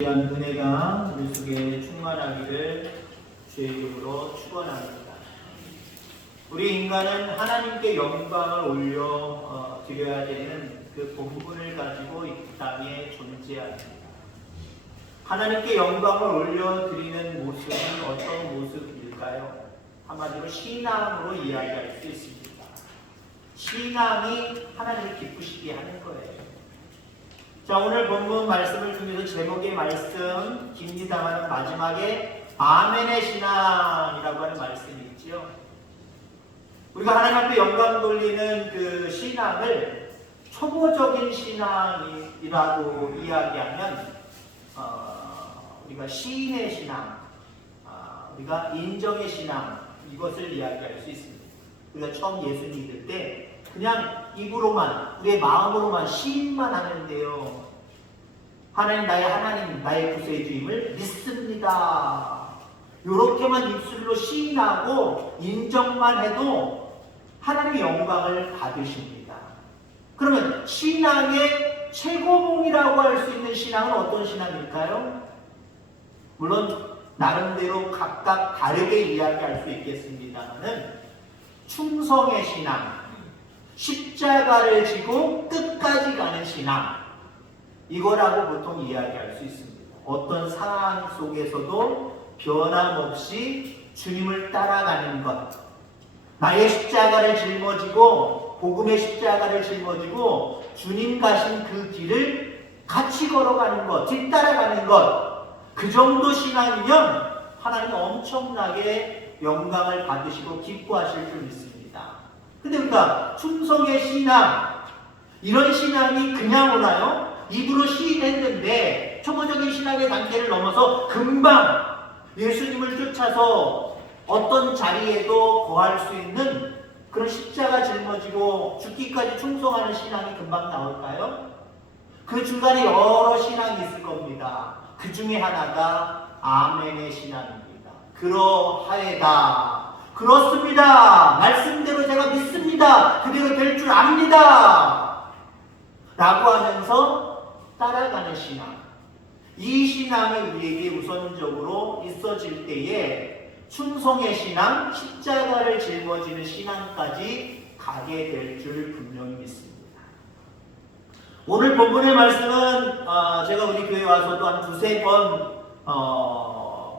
귀한 은혜가 우리 속에 충만하기를 주의 이름으로 축원합니다. 우리 인간은 하나님께 영광을 올려 드려야 되는 그 본분을 가지고 이 땅에 존재합니다. 하나님께 영광을 올려 드리는 모습은 어떤 모습일까요? 한마디로 신앙으로 이야기할 수 있습니다. 신앙이 하나님을 기쁘시게 하는 거예요. 자, 오늘 본문 말씀을 통해서 제목의 말씀 깁니다만 마지막에 아멘의 신앙이라고 하는 말씀이 있죠. 우리가 하나님 앞에 영광 돌리는 그 신앙을 초보적인 신앙이라고 이야기하면 우리가 시인의 신앙, 우리가 인정의 신앙, 이것을 이야기할 수 있습니다. 우리가 처음 예수 믿을 때 그냥 입으로만, 우리의 마음으로만 시인만 하는데요. 하나님, 나의 구세주임을 믿습니다. 이렇게만 입술로 시인하고 인정만 해도 하나님의 영광을 받으십니다. 그러면 신앙의 최고봉이라고 할 수 있는 신앙은 어떤 신앙일까요? 물론 나름대로 각각 다르게 이야기할 수 있겠습니다만은 충성의 신앙, 십자가를 지고 끝까지 가는 신앙, 이거라고 보통 이야기할 수 있습니다. 어떤 상황 속에서도 변함없이 주님을 따라가는 것, 나의 십자가를 짊어지고 복음의 십자가를 짊어지고 주님 가신 그 길을 같이 걸어가는 것, 뒤따라가는 것, 그 정도 신앙이면 하나님 엄청나게 영광을 받으시고 기뻐하실 줄 믿습니다. 근데 우리가 충성의 신앙, 이런 신앙이 그냥 오나요? 입으로 시인했는데 초보적인 신앙의 단계를 넘어서 금방 예수님을 쫓아서 어떤 자리에도 거할 수 있는 그런 십자가 짊어지고 죽기까지 충성하는 신앙이 금방 나올까요? 그 중간에 여러 신앙이 있을 겁니다. 그 중에 하나가 아멘의 신앙입니다. 그러하에다, 그렇습니다, 말씀대로 제가 믿습니다, 그대로 될 줄 압니다 라고 하면서 따라가는 신앙, 이 신앙이 우리에게 우선적으로 있어질 때에 충성의 신앙, 십자가를 짊어지는 신앙까지 가게 될 줄 분명히 믿습니다. 오늘 본문의 말씀은 제가 우리 교회 와서도 한 두세 번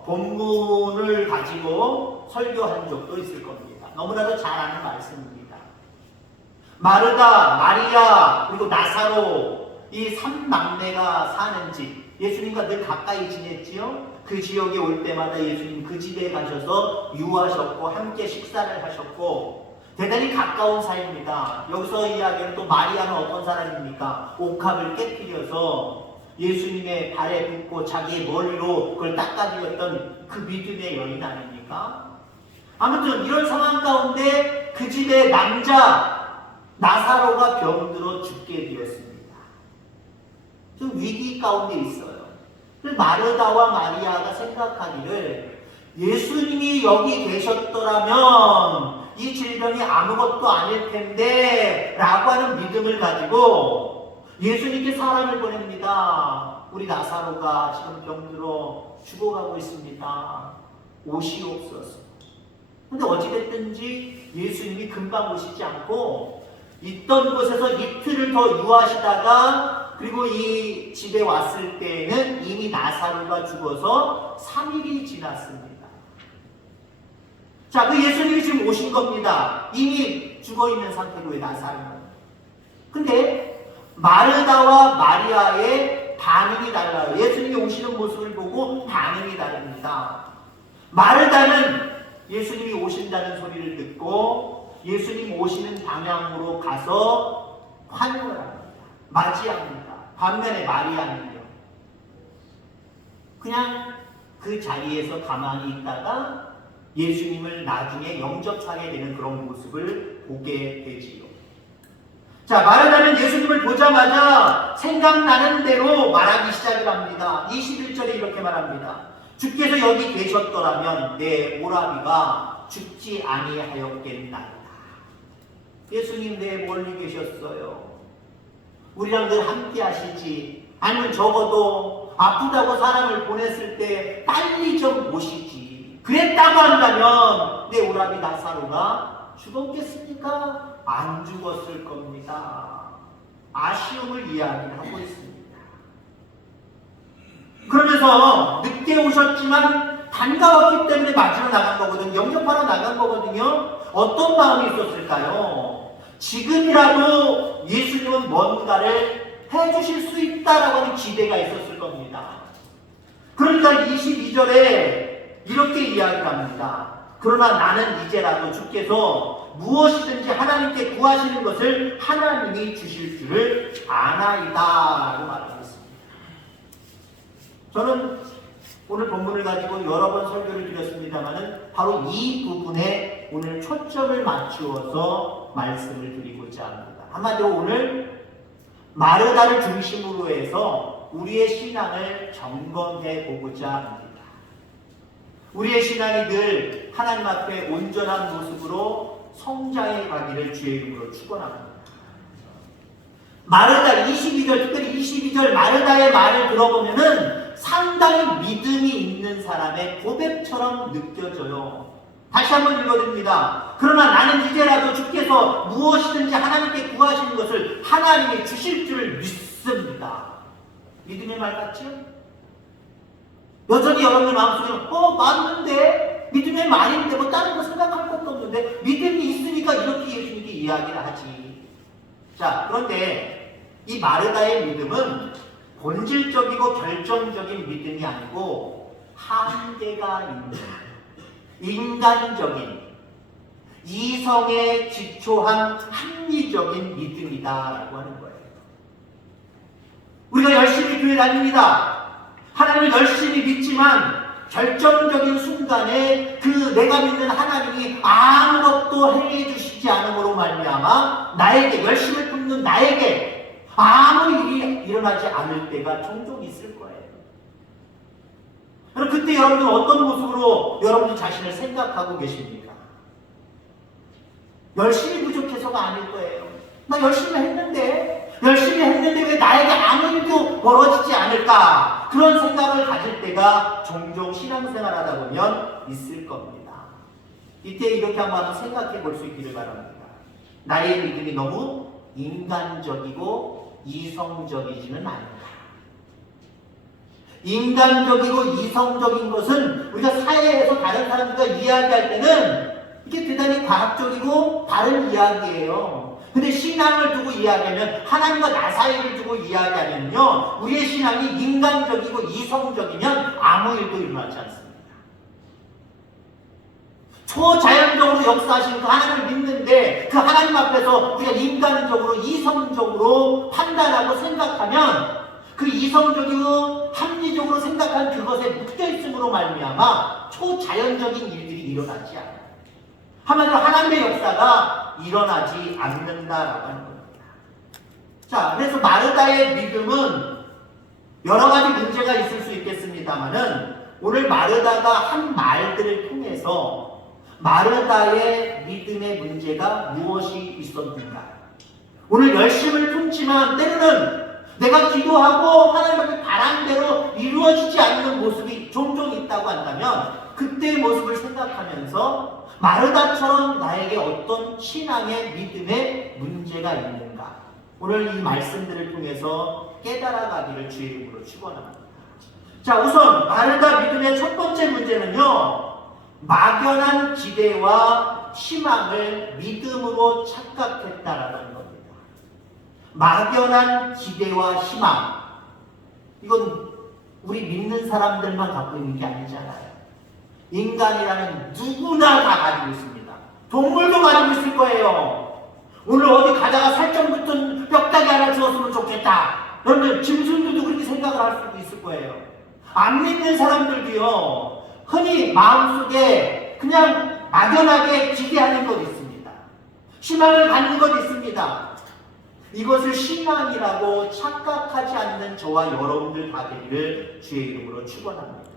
본문을 가지고 설교한 적도 있을 겁니다. 너무나도 잘 아는 말씀입니다. 마르다, 마리아, 그리고 나사로, 이 3남매가 사는 집, 예수님과 늘 가까이 지냈지요. 그 지역에 올 때마다 예수님 그 집에 가셔서 유하셨고 함께 식사를 하셨고 대단히 가까운 사이입니다. 여기서 이야기하는 또 마리아는 어떤 사람입니까? 옥합을 깨뜨려서 예수님의 발에 붓고 자기의 머리로 그걸 닦아드렸던 그 믿음의 여인 아닙니까? 아무튼 이런 상황 가운데 그 집의 남자 나사로가 병들어 죽게 되었습니다. 좀 위기 가운데 있어요. 마르다와 마리아가 생각하기를 예수님이 여기 계셨더라면 이 질병이 아무것도 아닐 텐데 라고 하는 믿음을 가지고 예수님께 사람을 보냅니다. 우리 나사로가 지금 병들어 죽어가고 있습니다. 오시옵소서. 근데 어찌됐든지 예수님이 금방 오시지 않고 있던 곳에서 이틀을 더 유하시다가 그리고 이 집에 왔을 때에는 이미 나사로가 죽어서 3일이 지났습니다. 자, 그 예수님이 지금 오신 겁니다. 이미 죽어있는 상태로의 나사로는. 근데 마르다와 마리아의 반응이 달라요. 예수님이 오시는 모습을 보고 반응이 다릅니다. 마르다는 예수님이 오신다는 소리를 듣고 예수님 오시는 방향으로 가서 환영을 합니다. 맞이합니다. 반면에 마리아는요, 그냥 그 자리에서 가만히 있다가 예수님을 나중에 영접하게 되는 그런 모습을 보게 되지요. 자, 마르다는 예수님을 보자마자 생각나는 대로 말하기 시작을 합니다. 21절에 이렇게 말합니다. 주께서 여기 계셨더라면 내 오라비가 죽지 아니하였겠나이다. 예수님 내 멀리 계셨어요. 우리랑 늘 함께 하시지. 아니면 적어도 아프다고 사람을 보냈을 때 빨리 좀 오시지. 그랬다고 한다면 내 오라비 나사로가 죽었겠습니까? 안 죽었을 겁니다. 아쉬움을 이야기하고 있습니다. 그러면서 늦게 오셨지만 반가웠기 때문에 맞으러 나간 거거든요. 영접하러 나간 거거든요. 어떤 마음이 있었을까요? 지금이라도 예수님은 뭔가를 해주실 수 있다라고 하는 기대가 있었을 겁니다. 그러니까 22절에 이렇게 이야기를 합니다. 그러나 나는 이제라도 주께서 무엇이든지 하나님께 구하시는 것을 하나님이 주실 줄을 아나이다 라고 말하고 있습니다. 저는 오늘 본문을 가지고 여러 번 설교를 드렸습니다만 바로 이 부분에 오늘 초점을 맞추어서 말씀을 드리고자 합니다. 한마디로 오늘 마르다를 중심으로 해서 우리의 신앙을 점검해 보고자 합니다. 우리의 신앙이 늘 하나님 앞에 온전한 모습으로 성장해 가기를 주의 이름으로 축원합니다. 마르다 22절, 특별히 22절 마르다의 말을 들어보면은 상당히 믿음이 있는 사람의 고백처럼 느껴져요. 다시 한번 읽어드립니다. 그러나 나는 이제라도 주께서 무엇이든지 하나님께 구하시는 것을 하나님이 주실 줄을 믿습니다. 믿음의 말 같죠? 여전히 여러분의 마음속에는 맞는데 믿음의 말인데 뭐 다른 거 생각할 것도 없는데 믿음이 있으니까 이렇게 예수님께 이야기를 하지. 자, 그런데 이 마르다의 믿음은 본질적이고 결정적인 믿음이 아니고 한계가 있는 인간적인 이성에 기초한 합리적인 믿음이다라고 하는 거예요. 우리가 열심히 교회 다닙니다. 하나님을 열심히 믿지만 결정적인 순간에 그 내가 믿는 하나님이 아무것도 해주시지 않음으로 말미암아 나에게 열심을 품는 나에게 아무 일이 일어나지 않을 때가 종종 있을 거예요. 그때 여러분은 어떤 모습으로 여러분의 자신을 생각하고 계십니까? 열심히 부족해서가 아닐 거예요. 나 열심히 했는데 왜 나에게 아무 일도 벌어지지 않을까? 그런 생각을 가질 때가 종종 신앙생활하다 보면 있을 겁니다. 이때 이렇게 한번 생각해 볼 수 있기를 바랍니다. 나의 믿음이 너무 인간적이고 이성적이지는 않다. 인간적이고 이성적인 것은 우리가 사회에서 다른 사람들과 이야기할 때는 이게 대단히 과학적이고 바른 이야기예요. 근데 신앙을 두고 이야기하면 하나님과 나 사이를 두고 이야기하면요 우리의 신앙이 인간적이고 이성적이면 아무 일도 일어나지 않습니다. 초자연적으로 역사하시는 그 하나님을 믿는데 그 하나님 앞에서 우리가 인간적으로 이성적으로 판단하고 생각하면 그 이성적이고 합리적으로 생각한 그것에 묶여있음으로 말미암아 초자연적인 일들이 일어나지 않아요. 한마디로 하나님의 역사가 일어나지 않는다라고 하는 겁니다. 자, 그래서 마르다의 믿음은 여러 가지 문제가 있을 수 있겠습니다만은 오늘 마르다가 한 말들을 통해서 마르다의 믿음의 문제가 무엇이 있었는가? 오늘 열심을 품지만 때로는 내가 기도하고 하나님 앞에 바란 대로 이루어지지 않는 모습이 종종 있다고 한다면 그때의 모습을 생각하면서 마르다처럼 나에게 어떤 신앙의 믿음의 문제가 있는가? 오늘 이 말씀들을 통해서 깨달아가기를 주의 이름으로 축원합니다. 자, 우선 마르다 믿음의 첫 번째 문제는요. 막연한 기대와 희망을 믿음으로 착각했다라는 겁니다. 막연한 기대와 희망. 이건 우리 믿는 사람들만 갖고 있는 게 아니잖아요. 인간이라는 누구나 다 가지고 있습니다. 동물도 가지고 있을 거예요. 오늘 어디 가다가 살점 붙은 뼈다귀 하나 주었으면 좋겠다. 여러분 짐승들도 그렇게 생각을 할 수도 있을 거예요. 안 믿는 사람들도요. 흔히 마음속에 그냥 막연하게 기대하는 것 있습니다. 희망을 갖는 것 있습니다. 이것을 신앙이라고 착각하지 않는 저와 여러분들 다 되기를 주의 이름으로 축원합니다.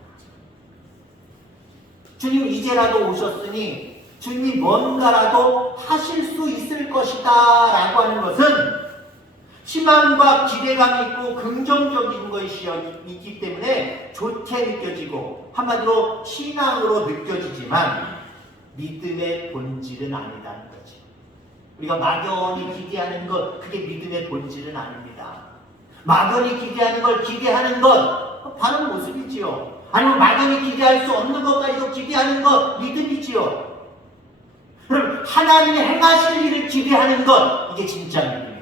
주님 이제라도 오셨으니 주님이 뭔가라도 하실 수 있을 것이다 라고 하는 것은 희망과 기대감이 있고 긍정적인 것이 있기 때문에 좋게 느껴지고 한마디로 신앙으로 느껴지지만 믿음의 본질은 아니다는 거죠. 우리가 막연히 기대하는 것, 그게 믿음의 본질은 아닙니다. 막연히 기대하는 걸 기대하는 것, 바른 모습이지요. 아니면 막연히 기대할 수 없는 것까지도 기대하는 것, 믿음이지요. 그럼 하나님이 행하실 일을 기대하는 것, 이게 진짜 믿음이에요.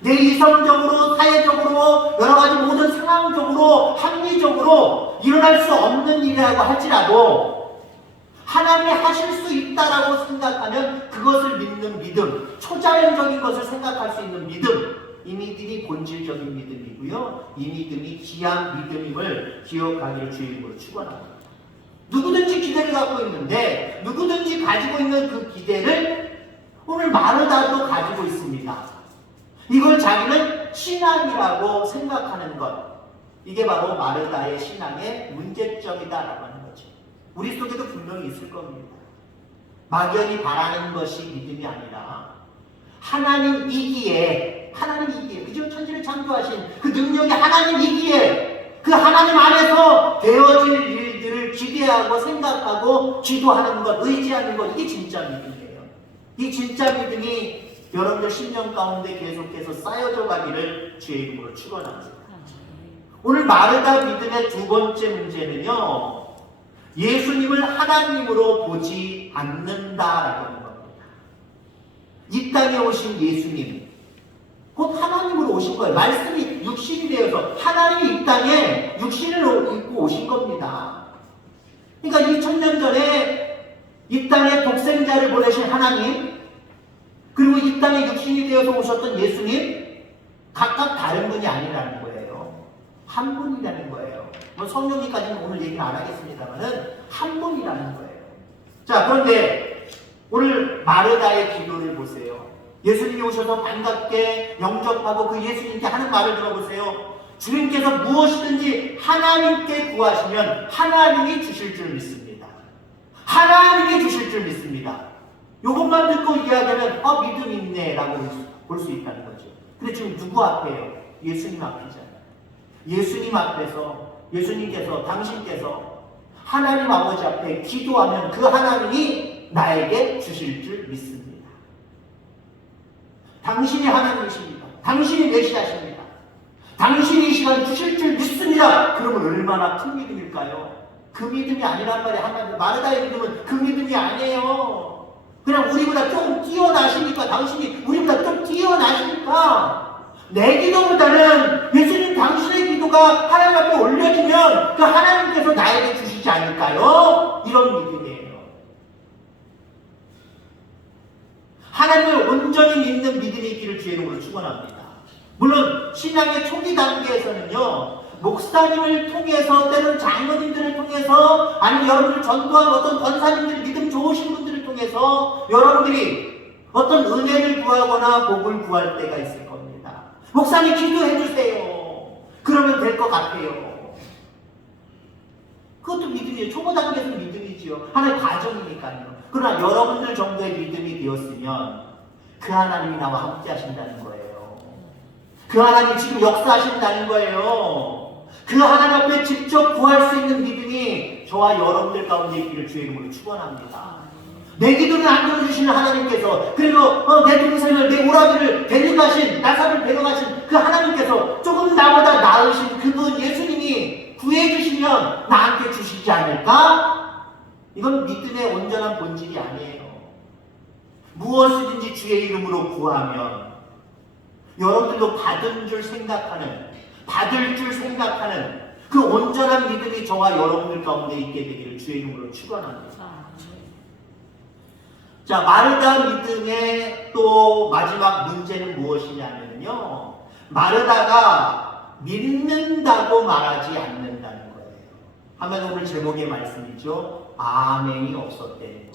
내 이성적으로, 사회적으로, 여러 가지 모든 상황적으로, 합리적으로 일어날 수 없는 일이라고 할지라도 하나님이 하실 수 있다라고 생각하면 그것을 믿는 믿음, 초자연적인 것을 생각할 수 있는 믿음, 이 믿음이 본질적인 믿음이고요. 이 믿음이 귀한 믿음임을 기억하기를 주의 이름으로 축원합니다. 누구든지 기대를 갖고 있는데 누구든지 가지고 있는 그 기대를 오늘 마르다도 가지고 있습니다. 이걸 자기는 신앙이라고 생각하는 것, 이게 바로 마르다의 신앙의 문제점이다라고 하는 거죠. 우리 속에도 분명히 있을 겁니다. 막연히 바라는 것이 믿음이 아니라 하나님이기에, 그죠? 천지를 창조하신 그 능력이 하나님이기에 그 하나님 안에서 되어질 일들을 기대하고 생각하고 기도하는 것, 의지하는 것, 이게 진짜 믿음이에요. 이 진짜 믿음이 여러분들 심령 가운데 계속해서 쌓여져 가기를 주의 이름으로 축원합니다. 오늘 마르다 믿음의 두 번째 문제는요, 예수님을 하나님으로 보지 않는다라고 하는 겁니다. 이 땅에 오신 예수님, 곧 하나님으로 오신 거예요. 말씀이 육신이 되어서 하나님이 이 땅에 육신을 입고 오신 겁니다. 그러니까 2000년 전에 이 땅에 독생자를 보내신 하나님, 그리고 이 땅에 육신이 되어서 오셨던 예수님, 각각 다른 분이 아니라는 거예요. 한 분이라는 거예요. 뭐 성령님까지는 오늘 얘기는 안 하겠습니다만은 한 분이라는 거예요. 자, 그런데 오늘 마르다의 기도를 보세요. 예수님이 오셔서 반갑게 영접하고 그 예수님께 하는 말을 들어보세요. 주님께서 무엇이든지 하나님께 구하시면 하나님이 주실 줄 믿습니다. 하나님이 주실 줄 믿습니다. 이것만 듣고 이야기하면 믿음 있네 라고 볼 수 있다는 거죠. 근데 지금 누구 앞에요? 예수님 앞이잖아요. 예수님 앞에서 예수님께서, 당신께서 하나님 아버지 앞에 기도하면 그 하나님이 나에게 주실 줄 믿습니다. 당신이 하나님이십니다. 당신이 메시아십니다. 당신이 이 시간 주실 줄 믿습니다. 그러면 얼마나 큰 믿음일까요? 그 믿음이 아니란 말이에요. 한마디로 마르다의 믿음은 그 믿음이 아니에요. 그냥 우리보다 좀 뛰어나시니까, 당신이 우리보다 좀 뛰어나시니까 내 기도보다는 예수님 당신의 기도가 하나님 앞에 올려지면 그 하나님께서 나에게 주시지 않을까요? 이런 믿음이에요. 하나님을 온전히 믿는 믿음이 있기를 주의 이름으로 축원합니다. 물론 신앙의 초기 단계에서는요, 목사님을 통해서, 때로는 장로님들을 통해서, 아니면 여러분을 전도한 어떤 권사님들, 믿음 좋으신 분들을 통해서 여러분들이 어떤 은혜를 구하거나 복을 구할 때가 있을 겁니다. 목사님 기도해 주세요. 그러면 될 것 같아요. 그것도 믿음이에요. 초보 단계에서는 믿음이지요. 하나의 과정이니까요. 그러나 여러분들 정도의 믿음이 되었으면 그 하나님이 나와 함께 하신다는 거예요. 그 하나님이 지금 역사하신다는 거예요. 그 하나님 앞에 직접 구할 수 있는 믿음이 저와 여러분들 가운데 있기를 주의 이름으로 축원합니다. 내 기도는 안 들어주시는 하나님께서, 그리고 내 동생을, 내 오라비를 데려가신, 나사를 데려가신 그 하나님께서 조금 나보다 나으신 그분 예수님이 구해주시면 나한테 주시지 않을까? 이건 믿음의 온전한 본질이 아니에요. 무엇이든지 주의 이름으로 구하면 여러분들도 받은 줄 생각하는, 받을 줄 생각하는 그 온전한 믿음이 저와 여러분들 가운데 있게 되기를 주의 이름으로 축원합니다. 자, 마르다 믿음의 또 마지막 문제는 무엇이냐면요, 마르다가 믿는다고 말하지 않는다는 거예요. 하면 오늘 제목의 말씀이죠. 아멘이 없었다는 거예요.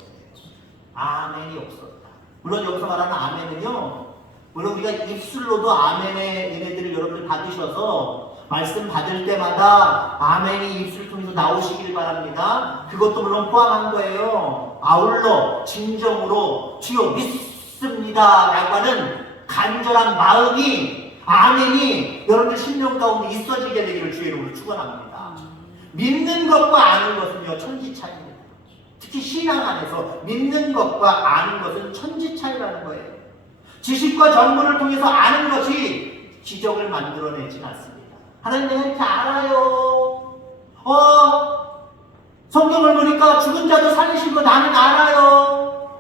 아멘이 없었다. 물론 여기서 말하는 아멘은요, 물론 우리가 입술로도 아멘의 은혜들을 여러분들 받으셔서 말씀 받을 때마다 아멘이 입술 통해서 나오시길 바랍니다. 그것도 물론 포함한 거예요. 아울러 진정으로 주여 믿습니다 라고 하는 간절한 마음이, 아멘이 여러분들 심령 가운데 있어지게 되기를 주의 이름으로 축원합니다. 믿는 것과 아는 것은요, 천지 차이입니다. 특히 신앙 안에서 믿는 것과 아는 것은 천지 차이라는 거예요. 지식과 정보를 통해서 아는 것이 기적을 만들어내진 않습니다. 하나님 내가 이렇게 알아요. 성경을 보니까 죽은 자도 살리신 거 나는 알아요.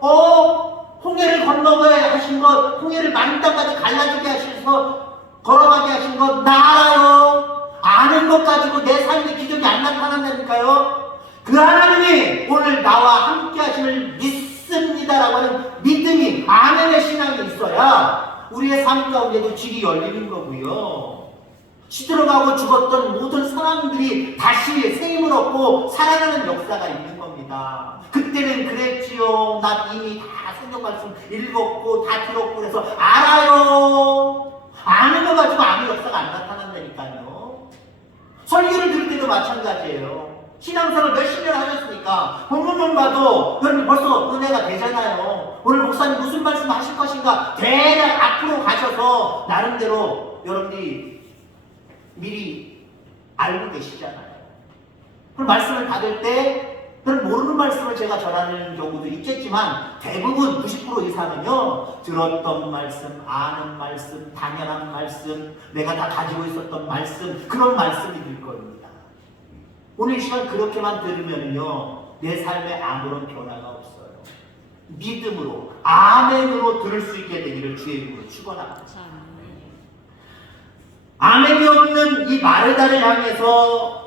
홍해를 건너가야 하신 것, 홍해를 만땅까지 갈라지게 하셔서 걸어가게 하신 것 나 알아요. 아는 것 가지고 내 삶에 기적이 안 나타난다니까요. 그 하나님이 오늘 나와 함께 하심을 믿습니다라고 하는 믿음이, 아멘의 신앙이 있어야 우리의 삶 가운데도 길이 열리는 거고요. 시들어가고 죽었던 모든 사람들이 다시 새 힘을 얻고 살아나는 역사가 있는 겁니다. 그때는 그랬지요. 나 이미 다 성경 말씀 읽었고 다 들었고 그래서 알아요. 아는 거 가지고 아무 역사가 안 나타난다니까요. 설교를 들을 때도 마찬가지예요. 신앙생활 몇십 년 하셨으니까 본문만 봐도 여러분 벌써 은혜가 되잖아요. 오늘 목사님 무슨 말씀 하실 것인가 대략 앞으로 가셔서 나름대로 여러분들이 미리 알고 계시잖아요. 그럼 말씀을 받을 때 그런 모르는 말씀을 제가 전하는 경우도 있겠지만 대부분 90% 이상은요, 들었던 말씀, 아는 말씀, 당연한 말씀, 내가 다 가지고 있었던 말씀, 그런 말씀이 될 겁니다. 오늘 이 시간 그렇게만 들으면요, 내 삶에 아무런 변화가 없어요. 믿음으로, 아멘으로 들을 수 있게 되기를 주의 이름으로 축원합니다. 아멘이 없는 이 마르다를 향해서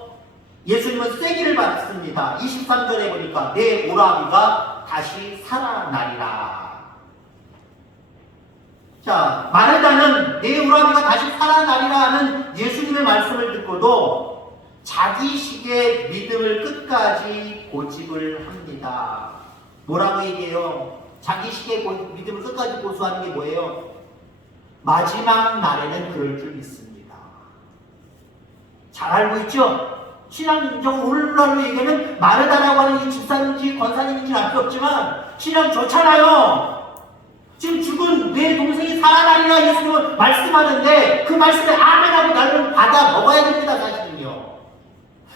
예수님은 쐐기를 받습니다. 23절에 보니까 내 오라비가 다시 살아나리라. 자, 마르다는 내 오라비가 다시 살아나리라 하는 예수님의 말씀을 듣고도 자기식의 믿음을 끝까지 고집을 합니다. 뭐라고 얘기해요? 자기식의 믿음을 끝까지 고수하는 게 뭐예요? 마지막 날에는 그럴 줄 믿습니다. 잘 알고 있죠? 신앙적 오늘날로 얘기하면 마르다라고 하는 이 집사님인지 권사님인지는 알 수 없지만 신앙 좋잖아요. 지금 죽은 내 동생이 살아나리라 예수님은 말씀하는데 그 말씀에 아멘하고 나를 받아 먹어야 됩니다. 사실은요.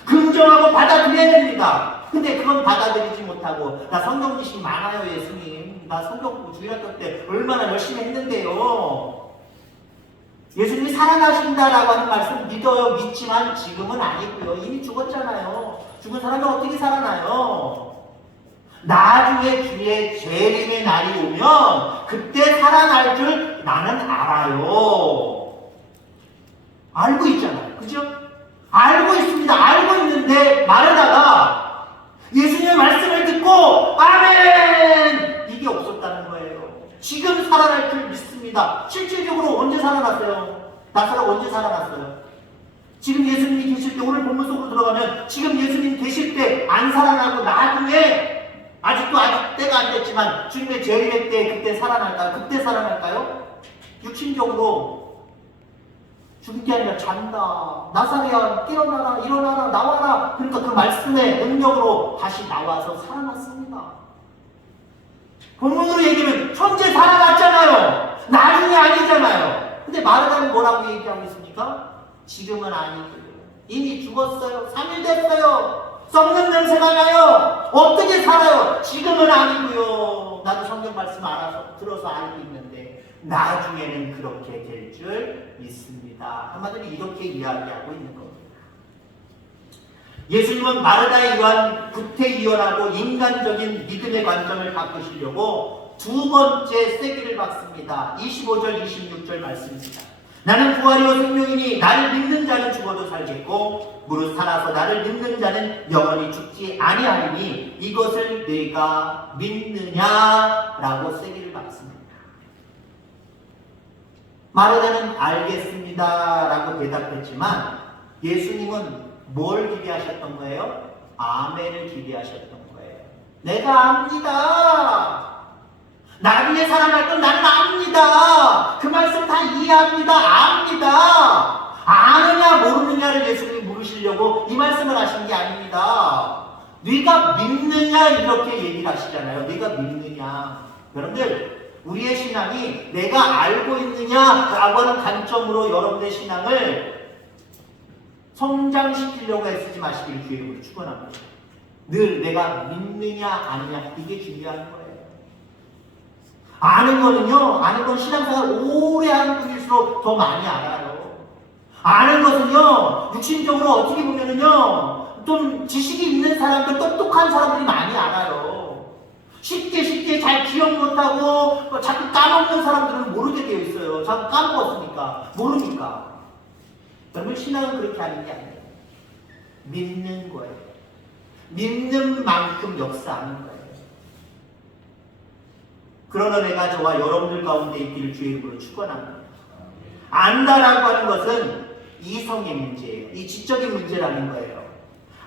긍정하고 받아들여야 됩니다. 근데 그건 받아들이지 못하고 나 성경 지식이 많아요 예수님. 나 성경 주일학교 때 얼마나 열심히 했는데요. 예수님이 살아나신다라고 하는 말씀 믿어요. 믿지만 지금은 아니고요. 이미 죽었잖아요. 죽은 사람이 어떻게 살아나요? 나중에 주의 재림의 날이 오면 그때 살아날 줄 나는 알아요. 알고 있잖아요. 그죠? 알고 있습니다. 알고 있는데 마르다가 예수님의 말씀을 듣고 아멘! 이게 없었다는 거예요. 지금 살아날 줄 믿습니다. 실질적으로 언제 살아났어요? 나사로 언제 살아났어요? 지금 예수님이 계실 때, 오늘 본문 속으로 들어가면 지금 예수님 계실 때 안 살아나고 나중에 아직 때가 안 됐지만 주님의 재림의 때 그때 살아날까요? 그때 살아날까요? 육신적으로 죽은 게 아니라 잔다. 나사로야 깨어나라, 일어나라, 나와라. 그러니까 그 말씀의 능력으로 다시 나와서 살아났습니다. 본문으로 얘기하면 현재 살아났잖아요. 나중에 아니잖아요. 근데 마르다는 뭐라고 얘기하고 있습니까? 지금은 아니고요. 이미 죽었어요. 3일 됐어요. 썩는 냄새가 나요. 어떻게 살아요? 지금은 아니고요. 나도 성경 말씀 알아서 들어서 알고 있는데 나중에는 그렇게 될 줄 믿습니다. 한마디로 이렇게 이야기하고 있는 겁니다. 예수님은 마르다에 의한 구태의연하고 인간적인 믿음의 관점을 바꾸시려고 두 번째 쐐기를 박습니다. 25절 26절 말씀입니다. 나는 부활이요 생명이니 나를 믿는 자는 죽어도 살겠고 무릇 살아서 나를 믿는 자는 영원히 죽지 아니하리니 이것을 네가 믿느냐라고 쐐기를 박습니다. 마르다는 알겠습니다라고 대답했지만 예수님은 뭘 기대하셨던 거예요? 아멘을 기대하셨던 거예요. 내가 압니다. 나중에 살아날 건 나는 압니다. 그 말씀 다 이해합니다. 압니다. 아느냐 모르느냐를 예수님이 물으시려고 이 말씀을 하신 게 아닙니다. 네가 믿느냐 이렇게 얘기를 하시잖아요. 네가 믿느냐. 여러분들 우리의 신앙이 내가 알고 있느냐라고 하는 관점으로 여러분의 신앙을 성장시키려고 애쓰지 마시기를 주의 이름으로 축원합니다. 늘 내가 믿느냐 아느냐 이게 중요한 거예요. 아는 거는요, 아는 건 신앙생활 오래 하는 분일수록 더 많이 알아요. 아는 것은요, 육신적으로 어떻게 보면은요, 좀 지식이 있는 사람들, 똑똑한 사람들이 많이 알아요. 쉽게 잘 기억 못하고 자꾸 까먹는 사람들은 모르게 되어 있어요. 자꾸 까먹었으니까, 모르니까. 여러분, 신앙은 그렇게 하는 게 아니에요. 믿는 거예요. 믿는 만큼 역사하는 거예요. 그러나 내가 저와 여러분들 가운데 있기를 주의 이름으로 축원합니다. 안다라고 하는 것은 이성의 문제예요. 이지적인 문제라는 거예요.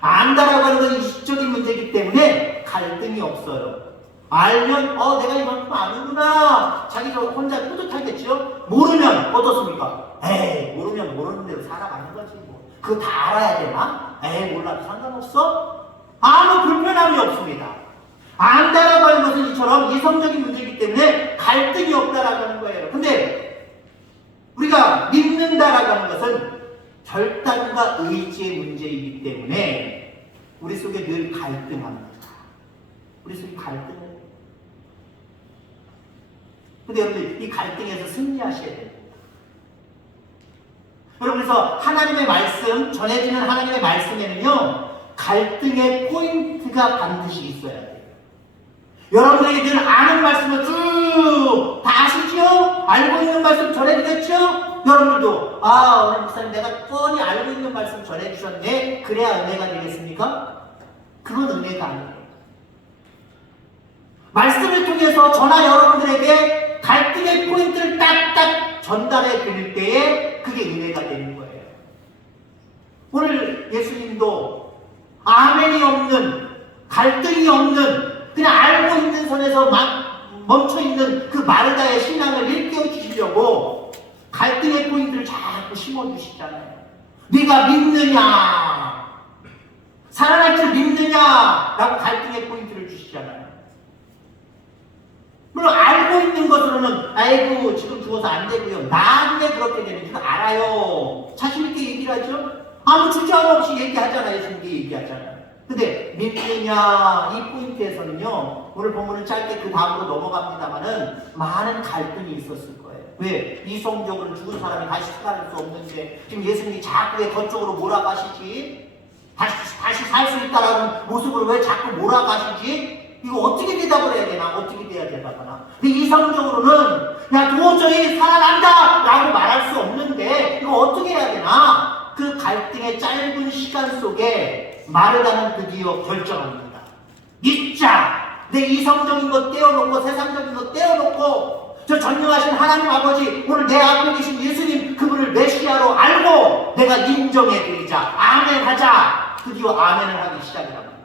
안다라고 하는 것은 이지적인 문제이기 때문에 갈등이 없어요. 알면 내가 이만큼 아는구나. 자기 혼자 뿌듯하겠죠. 모르면 어떻습니까? 에이, 모르면 모르는 대로 살아가는 거지 뭐. 그거 다 알아야 되나? 에이, 몰라도 상관없어? 아무 불편함이 없습니다. 안다라고 하는 것은 이처럼 이성적인 문제이기 때문에 갈등이 없다라고 하는 거예요. 근데 우리가 믿는다라고 하는 것은 결단과 의지의 문제이기 때문에 우리 속에 늘 갈등합니다. 우리 속에 갈등해요. 근데 여러분들 이 갈등에서 승리하셔야 됩니다. 여러분, 그래서 하나님의 말씀, 전해지는 하나님의 말씀에는요, 갈등의 포인트가 반드시 있어야 돼요. 여러분에게 늘 아는 말씀을 쭉 다 아시죠? 알고 있는 말씀 전해드렸죠? 여러분들도 오늘 목사님 내가 뻔히 알고 있는 말씀 전해주셨네. 그래야 은혜가 되겠습니까? 그건 은혜가 아니에요. 말씀을 통해서 저나 여러분들에게 갈등의 포인트를 딱딱 전달해 드릴 때에 그게 은혜가 되는 거예요. 오늘 예수님도 아멘이 없는, 갈등이 없는, 그냥 알고 있는 선에서 멈춰있는 그 마르다의 신앙을 일깨워 주시려고 갈등의 포인트를 자꾸 심어주시잖아요. 네가 믿느냐, 살아날 줄 믿느냐 라고 갈등의 포인트를 주시잖아요. 물론 알고 있는 것으로는 아이고 지금 죽어서 안 되고요, 나중에 그렇게 되는 줄 알아요. 자신 있게 얘기를 하죠. 아무 주저함 없이 얘기하잖아요. 예수님께 얘기하잖아요. 근데 믿느냐 이 포인트에서는요, 오늘 본문은 짧게 그 다음으로 넘어갑니다만은 많은 갈등이 있었을 거예요. 왜? 이성적으로 죽은 사람이 다시 살아날 수 없는데 지금 예수님이 자꾸 왜 그쪽으로 몰아가시지? 다시 살 수 있다라는 모습으로 왜 자꾸 몰아가시지? 이거 어떻게 대답을 해야 되나? 어떻게 돼야 되나? 근데 이성적으로는 야 도저히 살아난다 라고 말할 수 없는데 이거 어떻게 해야 되나? 그 갈등의 짧은 시간 속에 마르다는 드디어 결정합니다. 믿자! 내 이성적인 것 떼어놓고 세상적인 것 떼어놓고 저 전능하신 하나님 아버지, 오늘 내 앞에 계신 예수님 그분을 메시아로 알고 내가 인정해드리자. 아멘 하자. 드디어 아멘을 하기 시작을 합니다.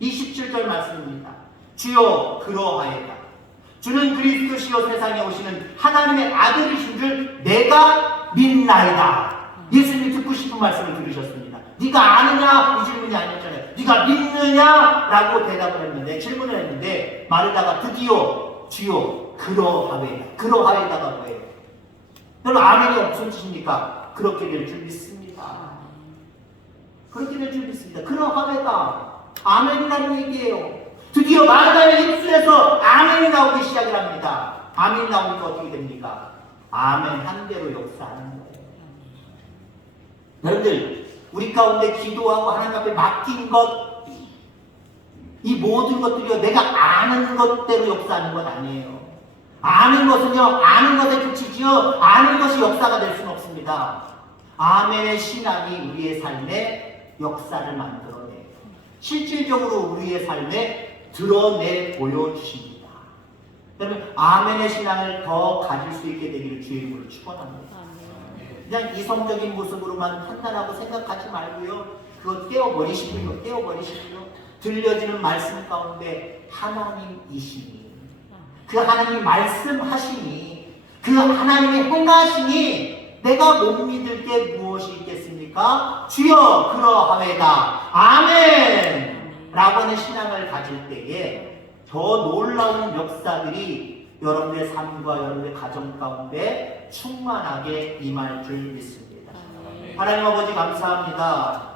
27절 말씀입니다. 주여 그러하였다. 주는 그리스도시요 세상에 오시는 하나님의 아들이신 줄 내가 믿나이다. 예수님이 듣고 싶은 말씀을 들으셨습니다. 네가 아느냐? 이 질문이 아니었잖아요. 네가 믿느냐라고 대답을 했는데, 질문을 했는데 마르다가 드디어 주여 그러하외다. 그러하외다가 뭐예요? 여러분 아멘이 무슨 뜻입니까? 그렇게 될 줄 믿습니다. 그렇게 될 줄 믿습니다. 그러하외다. 아멘이라는 얘기예요. 드디어 마르다의 입술에서 아멘이 나오기 시작을 합니다. 아멘이 나오니까 어떻게 됩니까? 아멘 한 대로 역사하는 거예요. 여러분들 우리 가운데 기도하고 하나님 앞에 맡긴 것, 이 모든 것들이요 내가 아는 것대로 역사하는 것 아니에요. 아는 것은요 아는 것에 그치지요 아는 것이 역사가 될 수는 없습니다. 아멘의 신앙이 우리의 삶에 역사를 만들어내요. 실질적으로 우리의 삶에 드러내 보여주십니다. 여러분 아멘의 신앙을 더 가질 수 있게 되기를 주의 이름으로 축원합니다. 그냥 이성적인 모습으로만 판단하고 생각하지 말고요, 그거 떼어버리시고요. 들려지는 말씀 가운데 하나님이시니, 그 하나님이 말씀하시니, 그 하나님의 행하시니 내가 못 믿을 게 무엇이 있겠습니까? 주여 그러하외다. 아멘 라고 하는 신앙을 가질 때에 더 놀라운 역사들이 여러분의 삶과 여러분의 가정 가운데 충만하게 임할 줄 믿습니다. 하나님 아버지 감사합니다.